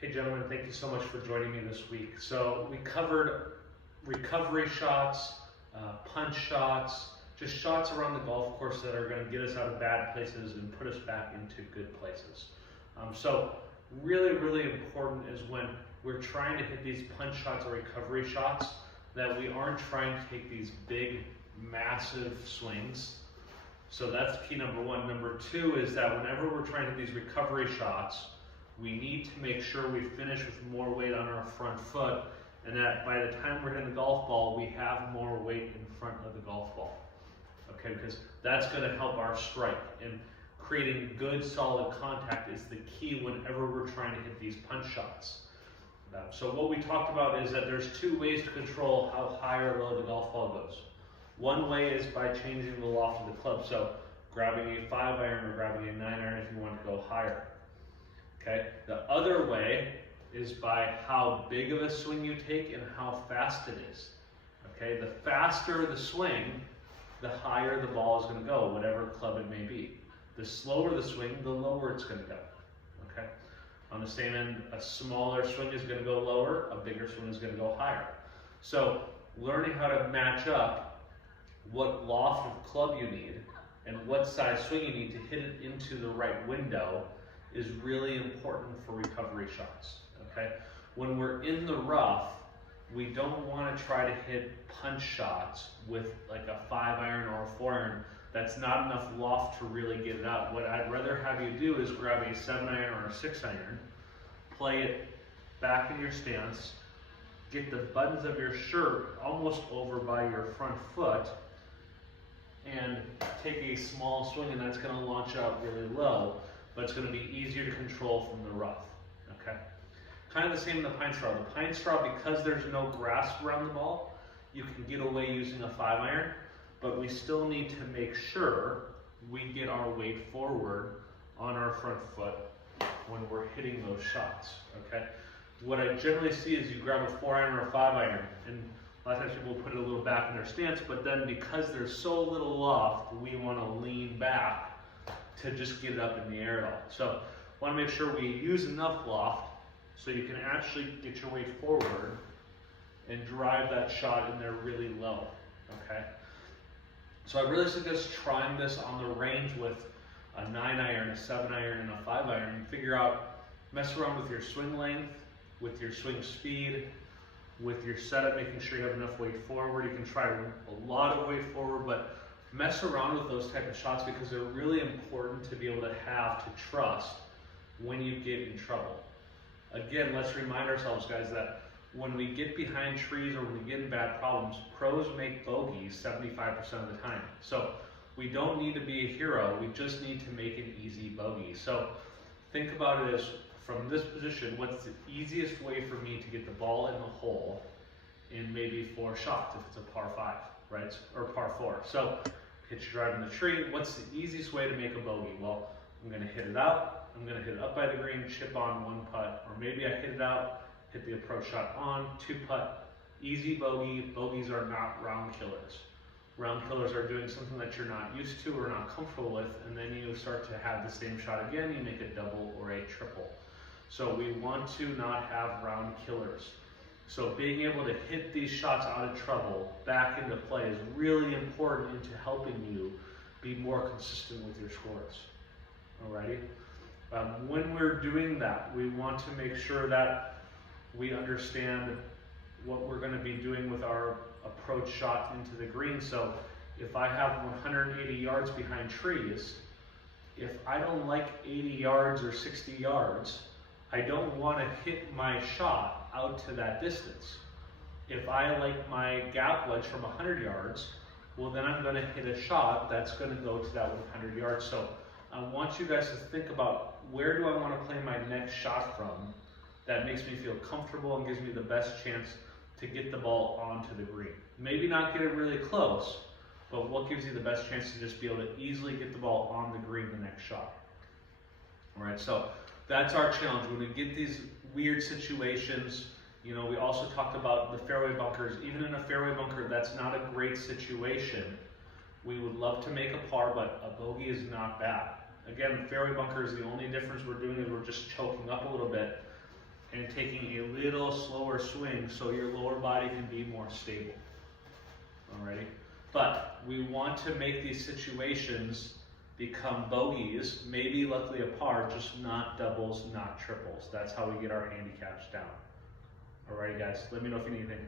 Hey gentlemen, thank you so much for joining me this week. So we covered recovery shots, punch shots, just shots around the golf course that are going to get us out of bad places and put us back into good places. So really important is when we're trying to hit these punch shots or recovery shots that we aren't trying to take these big, massive swings. So that's key number one. Number two is that whenever we're trying to hit these recovery shots, we need to make sure we finish with more weight on our front foot, and that by the time we're hitting the golf ball, we have more weight in front of the golf ball. Okay, because that's going to help our strike, and creating good solid contact is the key whenever we're trying to hit these punch shots. So what we talked about is that there's two ways to control how high or low the golf ball goes. One way is by changing the loft of the club, so grabbing a 5-iron or grabbing a 9-iron if you want to go higher. Okay. The other way is by how big of a swing you take and how fast it is. Okay, the faster the swing, the higher the ball is going to go, whatever club it may be. The slower the swing, the lower it's going to go. Okay. On the same end, a smaller swing is going to go lower, a bigger swing is going to go higher. So learning how to match up what loft of club you need and what size swing you need to hit it into the right window is really important for recovery shots. Okay, when we're in the rough, we don't want to try to hit punch shots with like a 5-iron or a 4-iron. That's not enough loft to really get it out. What I'd rather have you do is grab a 7-iron or a 6-iron, play it back in your stance, get the buttons of your shirt almost over by your front foot, and take a small swing, and that's going to launch out really low, but it's going to be easier to control from the rough. Okay, kind of the same in the pine straw. The pine straw, because there's no grass around the ball, you can get away using a 5-iron, but we still need to make sure we get our weight forward on our front foot when we're hitting those shots. Okay, what I generally see is you grab a 4-iron or a 5-iron, and a lot of times people put it a little back in their stance, but then because there's so little loft, we want to lean back to just get it up in the air at all. So want to make sure we use enough loft so you can actually get your weight forward and drive that shot in there really low. Okay, so I really suggest trying this on the range with a 9-iron, a 7-iron, and a 5-iron, and figure out, mess around with your swing length, with your swing speed, with your setup, making sure you have enough weight forward. You can try a lot of weight forward, but mess around with those type of shots because they're really important to be able to have to trust when you get in trouble. Again, let's remind ourselves, guys, that when we get behind trees or when we get in bad problems, pros make bogeys 75% of the time. So we don't need to be a hero, we just need to make an easy bogey. So think about it as, from this position, what's the easiest way for me to get the ball in the hole in maybe 4 shots if it's a par 5, right? Or par 4. So hit your drive in the tree. What's the easiest way to make a bogey? Well, I'm going to hit it out. I'm going to hit it up by the green, chip on 1 putt, or maybe I hit it out, hit the approach shot on, 2 putt, easy bogey. Bogeys are not round killers. Round killers are doing something that you're not used to or not comfortable with, and then you start to have the same shot again, you make a double or a triple. So we want to not have round killers. So being able to hit these shots out of trouble back into play is really important into helping you be more consistent with your scores. Alrighty? When we're doing that, we want to make sure that we understand what we're going to be doing with our approach shot into the green. So if I have 180 yards behind trees, if I don't like 80 yards or 60 yards, I don't want to hit my shot out to that distance. If I like my gap wedge from 100 yards, well then I'm going to hit a shot that's going to go to that 100 yards. So I want you guys to think about, where do I want to play my next shot from that makes me feel comfortable and gives me the best chance to get the ball onto the green. Maybe not get it really close, but what gives you the best chance to just be able to easily get the ball on the green the next shot. All right, so that's our challenge. When we get these weird situations, you know, we also talked about the fairway bunkers. Even in a fairway bunker, that's not a great situation. We would love to make a par, but a bogey is not bad. Again, fairway bunkers, the only difference we're doing is we're just choking up a little bit. and taking a little slower swing so your lower body can be more stable. Alrighty? But we want to make these situations become bogeys, maybe luckily a par, just not doubles, not triples. That's how we get our handicaps down. Alrighty guys, let me know if you need anything.